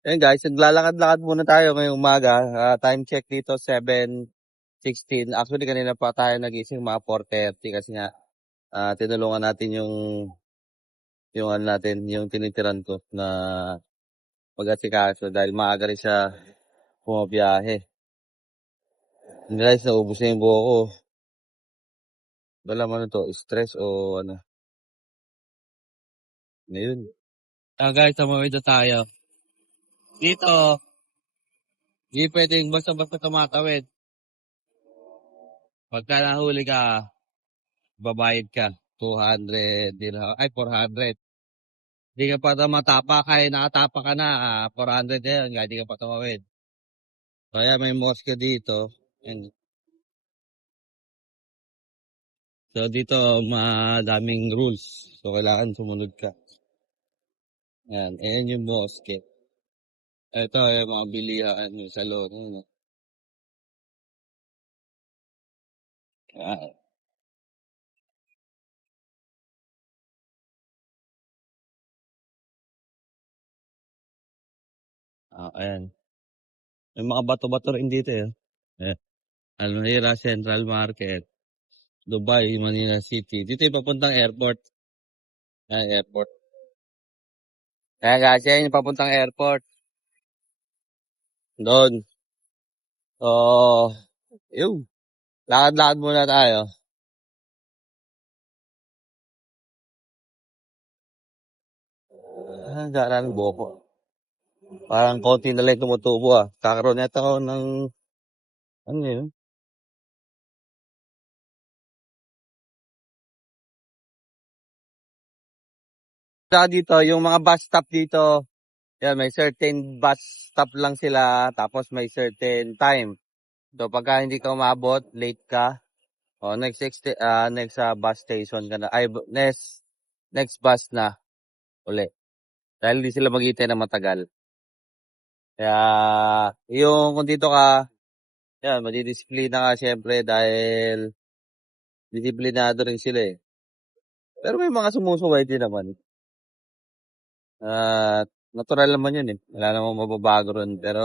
Ayun guys, naglalakad-lakad muna tayo ngayong umaga. Time check dito 7:16. Actually kanina pa tayo nagising mga 4:30 kasi nga tinulungan natin yung ano natin, yung tinitiran ko na mag-asikaso dahil maaga rin siya bumabiyahe. Guys, naubos na yung buho ko. Wala man to, stress o ano. Ngayon. Guys, tumawid na tayo. Dito, hindi pwedeng basta-basta tumatawid. Pagka nahuli ka, babayad ka. 200 dirham, ay 400. Hindi ka pa matapa, kaya nakatapa ka na, 400 na yun, hindi ka pa tumawid. Kaya may mosque dito. And, so dito, madaming rules. So kailangan sumunod ka. Yan, ayan yung mosque. Ito, yung mga bilihan, yung salon. Yan. Ah, ayan. May mga bato-bato rin dito eh. Eh, Almira Central Market, Dubai, Manila City. Dito yung papuntang airport. Airport. Kaya guys, yan yung papuntang airport. Doon. So, yun. Lakad-lakad muna tayo. Gara ng buhok ko. Parang konti na lang tumutubo Kakaroon neta ako ng, ano yun? Saka dito, yung mga bus stop dito, yan, may certain bus stop lang sila, tapos may certain time. So, pagka hindi ka umabot, late ka, next bus station ka na, next bus na, uli. Dahil hindi sila maghihintay na matagal. Kaya, kung dito ka, yan, madidisiplina ka syempre dahil disiplinado rin sila eh. Pero may mga sumusuway din naman. Natural naman yun eh. Wala namang mababago ron. Pero,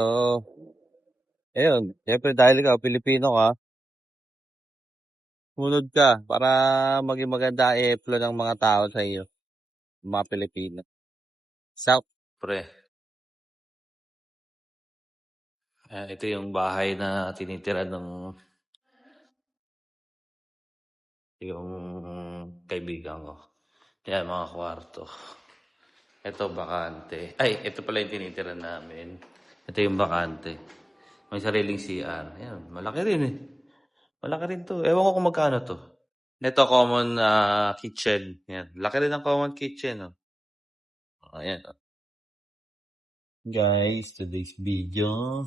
ayun, syempre dahil ikaw, Pilipino ka, sumunod ka para maging maganda flow ng mga tao sa iyo. Mga Pilipino. South. Pre. Ito yung bahay na tinitira ng yung kaibigan ko. Yan, mga kwarto. Ito, bakante. Ay, ito pala yung tinitira namin. Ito yung bakante. May sariling CR. Yan, malaki rin eh. Malaki rin to. Ewan ko kung magkano to. Ito, common kitchen. Yan. Laki rin ang common kitchen. Ayan. Guys, today's video.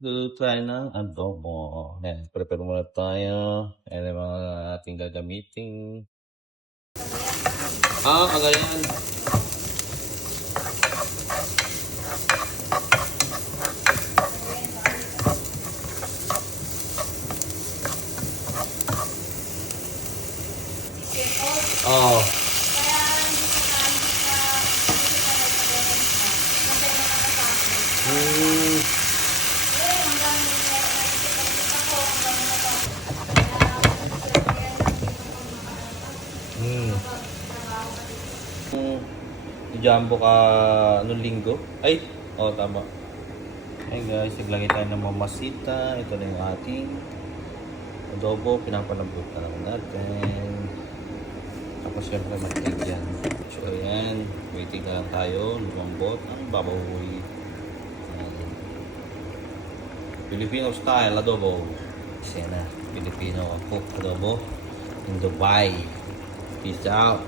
Luluto tayo ng adobo. Yan, prepare muna tayo. Yan yung mga ating gagamitin. Kagayan. Jumbo ka anong linggo? Ay, tama. Hey guys, naglagay tayo ng mamasita. Ito na yung ating adobo. Pinapalambot na lang natin. Tapos syempre matig yan. So ayan, waiting na lang tayo. Lumambot ang babawoy. Filipino style adobo. Kasi na, Filipino cook adobo in Dubai. Peace out.